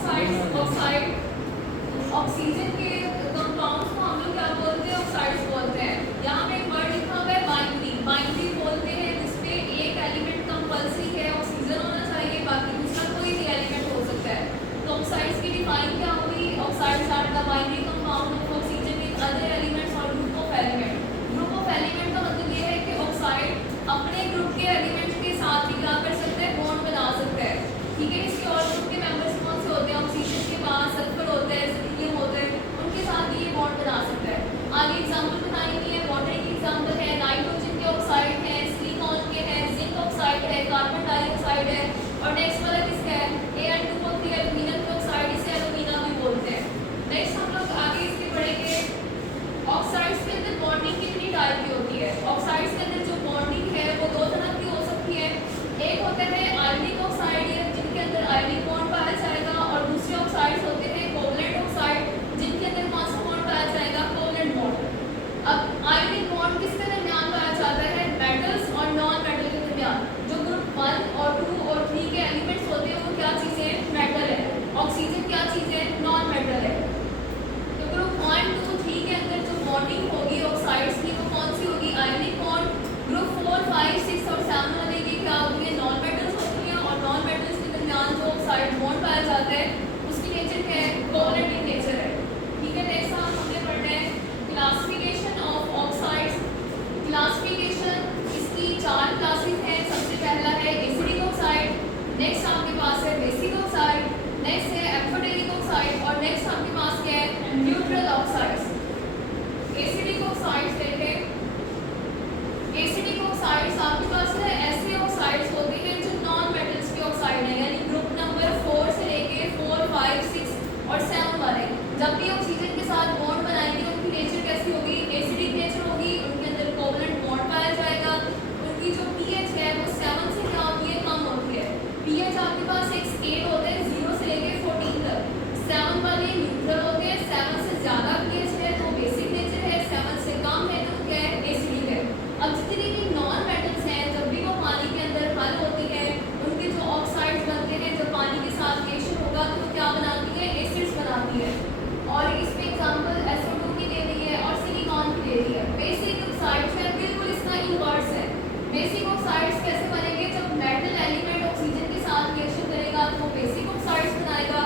Oxide oxygen के compounds को हम लोग क्या बोलते हैं, ऑक्साइड्स बोलते हैं। यहाँ पे एक वर्ड लिखा हुआ है बाइनरी, बाइनरी बोलते हैं जिसपे एक एलिमेंट कंपल्सरी है, ऑक्सीजन होना चाहिए, बाकी दूसरा कोई भी एलिमेंट हो सकता है। तो ऑक्साइड्स की डिफाइन क्या हुई, oxides are the binary compound of oxygen with other elements और group of element. Group of element का मतलब ये है कि ऑक्साइड अपने ग्रुप के एलिमेंट्स के साथ भी क्या कर सकते हैं, बॉन्ड बना सकता है। ठीक है, इसके और ग्रुप के मेंबर्स कौन से होते हैं, ऑक्सीजन के पास सल्फर होता है, हीलियम होता है, उनके साथ भी ये बॉन्ड बना सकता है। आगे एग्जांपल बताएंगे, वाटर की एग्जांपल है, नाइट्रोजन के ऑक्साइड है, सिलिकॉन के है, जिंक ऑक्साइड है, कार्बन डाइऑक्साइड है, और नेक्स्ट वाला किसका है, Al2O3 एल्यूमिनियम के ऑक्साइड, इसे एल्यूमिना भी बोलते हैं। नेक्स्ट हम लोग आगे इसके पढ़ेंगे ऑक्साइड्स के अंदर बॉन्डिंग कितनी टाइप की होती है। ऑक्साइड्स के अंदर जो बॉन्डिंग है वो दो तरह की हो सकती है। एक होता है आयनिक ऑक्साइड जिनके अंदर आयनिक बॉन्ड पाया जाएगा, और दूसरे ऑक्साइड्स होते हैं कोवलेंट ऑक्साइड जिनके अंदर कौन सा बॉन्ड पाया जाएगा, कोवलेंट बॉन्ड। अब आयनिक बॉन्ड किसके दरमियान पाया जाता है, मेटल्स और नॉन मेटल के दरमियान। जो ग्रुप 1 और 2 और 3 के एलिमेंट्स होते हैं वो क्या चीज़ें हैं, मेटल है। ऑक्सीजन क्या चीज़ है, नॉन मेटल है। तो ग्रुप 1, 2, 3 के अंदर जो बॉन्डिंग होगी ऑक्साइड्स की वो कौन सी होगी, आयनिक बॉन्ड। ग्रुप 4, 5, 6 और 7 वाले ये क्या होती है, नॉन मेटल्स होती हैं, और नॉन मेटल्स के दरमियान जो ऑक्साइड बॉन्ड पाया जाता है उसकी नेचर क्या है, कोवलेंट इन नेचर है। ठीक है, नेक्स्ट हमने पढ़ना है क्लासिफिकेशन ऑफ ऑक्साइड्स। क्लासिफिकेशन इसकी 4 क्लासेस हैं। सबसे पहला है एसिडिक ऑक्साइड, नेक्स्ट आपके पास है बेसिक ऑक्साइड, नेक्स्ट है एम्फोटेरिक ऑक्साइड, और नेक्स्ट आपके पास क्या है, न्यूट्रल ऑक्साइड्स। एसिडिक ऑक्साइड्स देखें, एसिडिक ऑक्साइड्स आपके पास है ऐसे ऑक्साइड्स होते हैं जो नॉन मेटल्स के ऑक्साइड हैं, यानी ग्रुप नंबर 4 से लेके 4, 5, 6 और 7 वाले जब भी ऑक्सीजन के साथ बॉन्ड बनाएंगे उनकी नेचर कैसी होगी, एसिडिक नेचर होगी, उनके अंदर कोवलेंट बॉन्ड पाया जाएगा। उनकी जो पीएच है वो 7 से क्या होती है, कम होती है। पीएच आपके पास एक स्केल होता है 0 से लेके 14 तक। 7 वाले न्यूट्रल होते हैं, 7 से ज़्यादा पीएच है तो बेसिक नेचर है, 7 से कम है तो क्या है, एसिडिक है। अब जितनी भी नॉन मेटल्स हैं जब भी वो पानी के अंदर हल होती है उनके जो ऑक्साइड्स बनते हैं जब पानी के साथ रिएक्शन होगा तो क्या बनाती है, एसिड्स बनाती है। और इसमें एग्जांपल SO2 की दे रही है और सिलिकॉन की दे रही है। बेसिक ऑक्साइड्स है बिल्कुल इसका इनवर्स है। बेसिक ऑक्साइड्स कैसे बनेंगे, जब मेटल एलिमेंट ऑक्सीजन के साथ रिएक्शन करेगा तो वो बेसिक ऑक्साइड्स बनाएगा।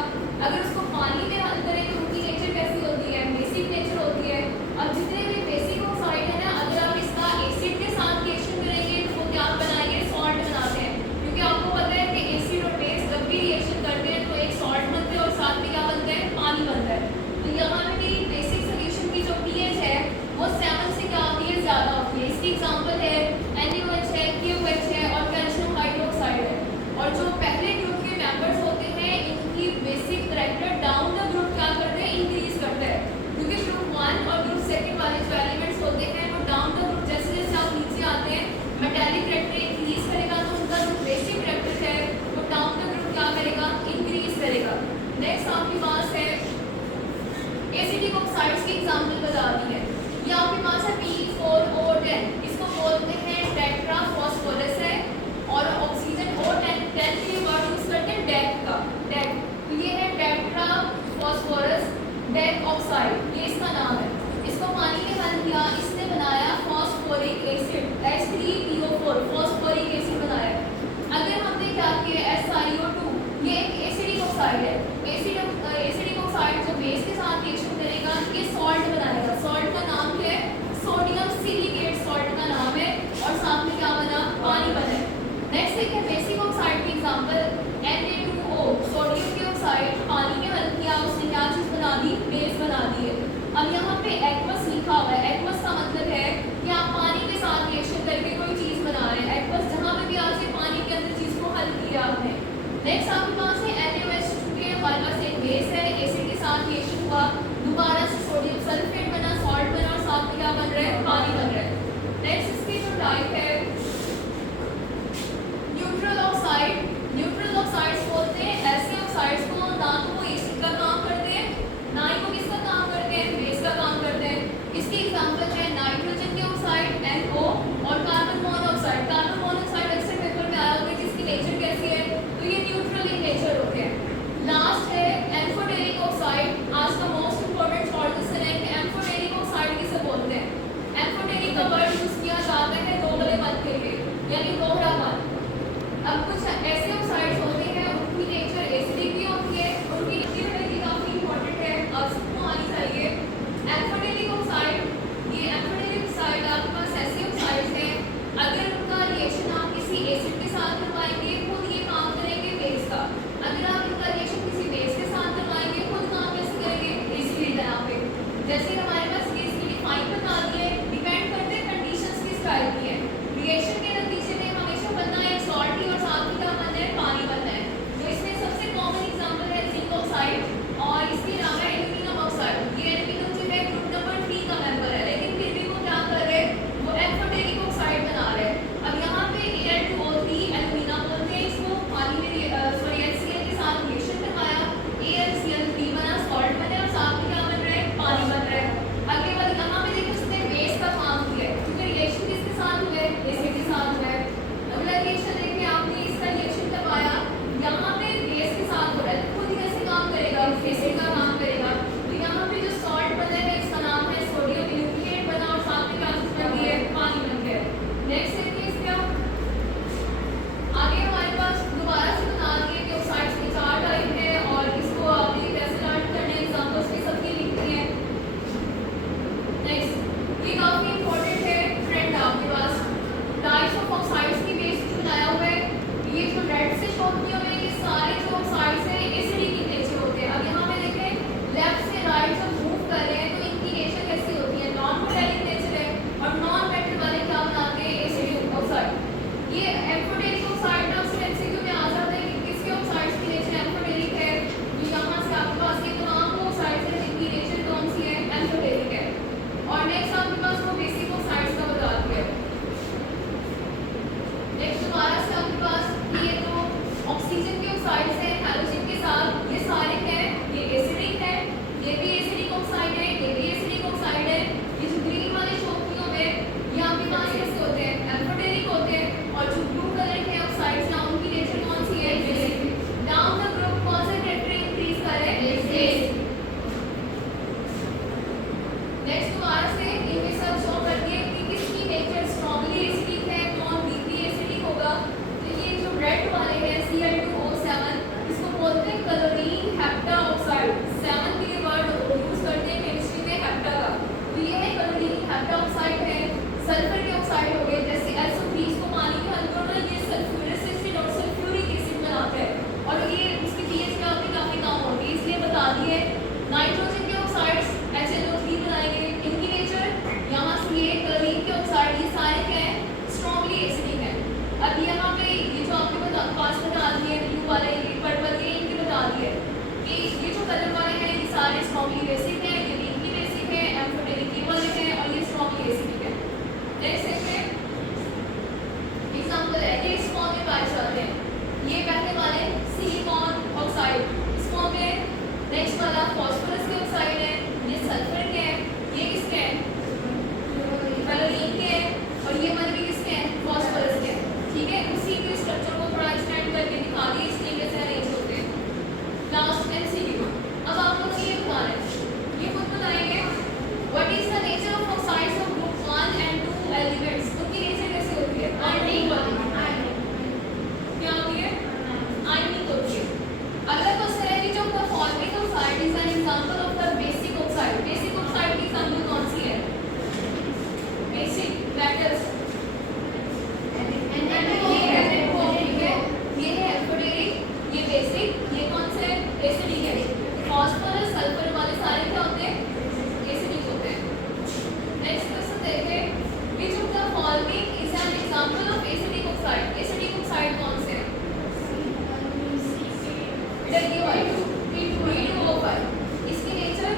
अगर उसको पानी में हल करें तो उनकी नेचर कैसी होती है, बेसिक नेचर होती है। अब जितने भी बेसिक ऑक्साइड है ना, अगर आप इसका एसिड के साथ रिएक्शन करेंगे तो वो क्या बनाएंगे, सॉल्ट बनाते हैं। क्योंकि आपको पता है कि एसिड और बेस जब भी रिएक्शन करते हैं तो एक सॉल्ट बनते हैं और साथ में क्या बनता है, पानी बनता है। तो यहाँ पे मेरी बेसिक सोल्यूशन की जो पीएच है वो 7 से क्या होती है, ज़्यादा होती है। इसकी एग्जांपल है NaOH है, KOH है और कैल्शियम हाइड्रोक्साइड है। और जो पहले ग्रुप के मेंबर्स होते हैं इनकी basic character down the group क्या करते हैं, इंक्रीज करते हैं। क्योंकि ग्रुप 1 और ग्रुप 2 वाले जो एलिमेंट्स होते हैं वो डाउन द ग्रुप जैसे जैसे आप नीचे आते हैं मेटालिक करैक्टर इंक्रीज करेगा तो उनका जो बेसिक करैक्टर है वो डाउन द ग्रुप क्या करेगा, इंक्रीज करेगा। नेक्स्ट आपके पास है एसिडिक ऑक्साइड्स की एग्जांपल बता दी है। ये आपके पास है P4O10, इसको बोलते हैं टेट्रा फास्फोरस है, और ऑक्सीजन O10 के लिए वर्ड यूज करते हैं डेक का, डेक। तो ये है टेट्रा फास्फोरस डेक ऑक्साइड, ये इसका नाम है। इसको पानी में हल किया, इसने बनाया phosphoric acid H3PO4, phosphoric acid बनाया। अगर हमने क्या किया SiO2, ये एक एसिडिक ऑक्साइड है। एसिडिक ऑक्साइड जो बेस के साथ रिएक्शन करेगा ये सॉल्ट बनाएगा। सॉल्ट का नाम क्या है, सोडियम सिलिकेट सॉल्ट का नाम है, और साथ में क्या बना, पानी बना। नेक्स्ट एक है बेसिक ऑक्साइड की एग्जांपल Na2O, सोडियम की ऑक्साइड, पानी में हल किया, उसने क्या चीज़ बना दी, बेस बना दी है। अब यहाँ पे एक्वस लिखा हुआ है। एक्वस का मतलब है कि आप पानी के साथ रिएक्शन करके कोई चीज़ बना रहे हैं। एक्वस जहाँ पे भी आ जाए पानी के अंदर चीज़ को हल किया आपने। नेक्स्ट आपके पास है NaOH, चूंकि हमारे पास एक बेस है, एसिड के साथ रिएक्शन हुआ, दोबारा से सोडियम सल्फेट बना, सॉल्ट बना, और साथ में क्या बन रहा है, पानी बन रहा है। नेक्स्ट इसकी जो टाइप है न्यूट्रल ऑक्साइड। न्यूट्रल ऑक्साइड्स बोलते हैं ऐसे ऑक्साइड्स को ना तो वो एसिड का काम करते हैं ना ही वो किसका काम करते हैं, बेस का काम करते हैं। इसकी एग्जांपल है नाइट्रोजन के ऑक्साइड NO और कार्बन मोनोऑक्साइड। कार्बन मोनोऑक्साइड अक्सर पेपर में आया होता है जिसकी नेचर कैसी है, तो ये न्यूट्रल इन नेचर होते हैं। लास्ट है नाइट्रोजन के ऑक्साइड्स HNO3 बनाएंगे, इनकी नेचर यहाँ से ये क्लोरीन के ऑक्साइड ये सारे क्या है, स्ट्रॉन्गली एसिडिक है। अब यहाँ पे ये जो आपके पास बता दिए ब्लू वाले, ये पर्पल ये इनके बता दिए कि ये जो कलर वाले हैं ये सारे स्ट्रॉन्गली बेसिक हैं, ये वीकली बेसिक है, एम्फोटेरिक ये वाले हैं और ये स्ट्रॉन्गली एसिडिक है। नेक्स्ट देखिए एग्जांपल है, ये इस फॉर्म में पाए जाते हैं, ये पहले वाले सिलिकॉन ऑक्साइड इस फॉर्म में, नेक्स्ट वाला फास्फोरस के ऑक्साइड है, ये सल्फर के हैं, ये किसके हैं, क्लोरीन के हैं, और ये वाले भी किसके हैं, फास्फोरस के हैं। ठीक है, उसी के स्ट्रक्चर को थोड़ा एक्सटेंड करके दिखा दिए, इस तरीके से अरेंज होते हैं। लास्ट में MCQ, अब आप लोग ये बताना है, ये खुद बताएंगे what is the nature of oxides of group 1 and 2 elements. उनकी नेचर कैसे होती है, आयनिक वाली, क्या होती है, आयनिक होती है। अगला क्वेश्चन है कि जो the following oxide is an example of the basic oxide. Basic oxide की एग्जांपल कौन सी है, बेसिक मेटल्स, ये है एम्फोटेरिक, ये बेसिक, ये कौन से एसिडिक है। फास्फोरस सल्फर वाले सारे क्या होते हैं, एसिडिक होते हैं। नेक्स्ट क्वेश्चन देखें, which of the following is an example of acidic oxide. Acidic oxide कौन से हैं, बेटा ये वाले P2O5, इसकी नेचर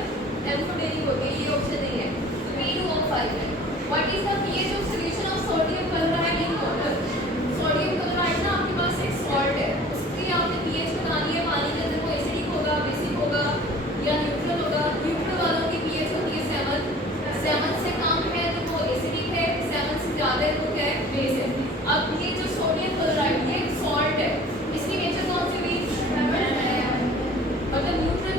एम्फोटेरिक होती है, ये ऑप्शन नहीं है, P2O5 है। What is the pH of solution of sodium chloride in water. Sodium chloride ना आपके पास एक सॉल्ट है, उसकी आपने pH बतानी है, पानी के अंदर वो एसिडिक होगा, बेसिक होगा या न्यूट्रल होगा। न्यूट्रल वालों की pH होती है 7, 7 से कम है तो वो एसिडिक है, 7 से ज़्यादा है तो क्या है, बेस है। अब ये जो सोडियम क्लोराइड ये सॉल्ट है, इसकी नेचर कौन सी हुई, मतलब न्यूट्रल